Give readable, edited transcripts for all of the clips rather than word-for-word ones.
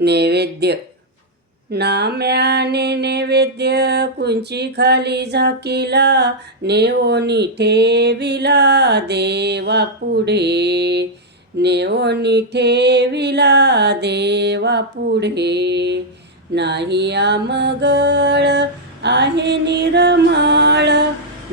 नैवेद्य. नाम्याने नैवेद्य कुंची खाली झाकीला, नेओनी ठेविला देवा पुढे. नेओनी ठेविला देवा पुढे. नाही आमगळ आहे निरमाळ,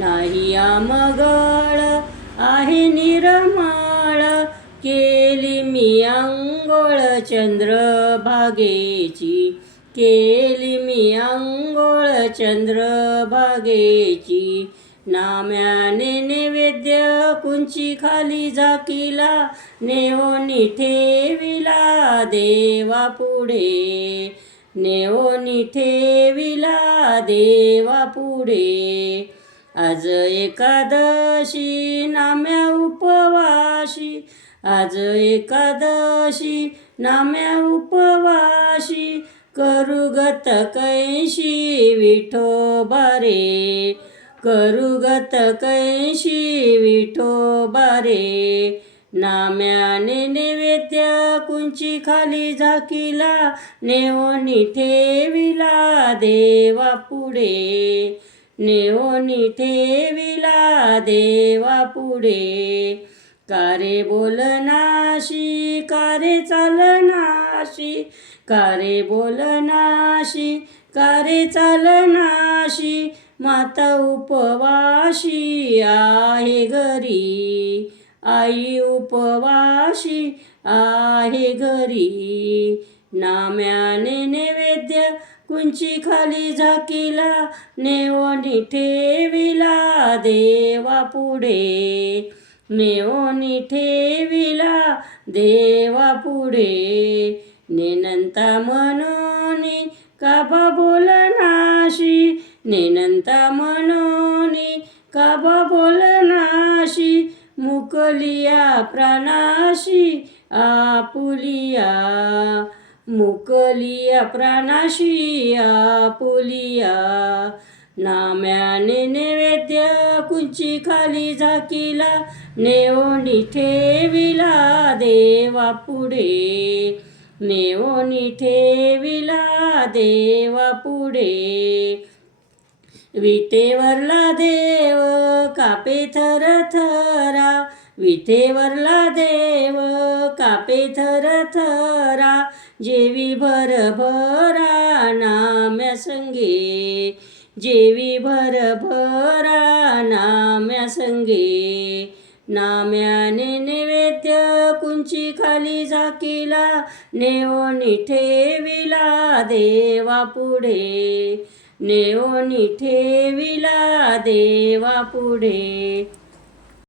नाही आमगळ आहे निरमाळ. केली मी अंघोळ चंद्रभागेची, केली मी अंघोळ चंद्रभागेची. नाम्याने नैवेद्य कुंची खाली झाकीला, नेओनी ठेविला देवा पुढे. नेओनी ठेविला देवा पुढे. आज एकादशी नाम्या उपवाशी, आज एकादशी नाम्या उपवाशी. करू गत कैशी विठोबा रे, करू गत कैशी विठोबा रे. नाम्याने नैवेद्य कुंची खाली झाकीला, नेओनी ठेविला देवा पुढे. नेओनी ठेविला देवा पुढे. कारे बोलनाशी कारे चालनाशी, कारे बोलनाशी कारे चालनाशी. माता उपवाशी आहे घरी, आई उपवाशी आहे घरी. नाम्याने नैवेद्य कुंची खाली झाकीला, नेओनी ठेविला देवा पुढे. नेओनी ठेविला देवा पुढे. नेनंता मनोनी काबा बोलनाशी, नेनंता मनोनी काबा बोलनाशी. मुकलिया प्राणाशी आपुलिया, मुकलिया प्राणाशी आपुलिया. नाम्याने नैवेद्य कुंची खाली झाकीला, नेओनी ठेविला देवा पुढे. नेओनी ठेविला देवा पुढे. विटेवरला देव कापे थरथरा, विटेवरला देव कापे थरथरा. जेवी भरभरा नाम्या संगे, जेवी भरभरा नाम्या संगे. नाम्याने नैवेद्य कुंची खाली झाकीला, नेओनी ठेविला देवा पुढे. नेओनी ठेविला देवा पुढे.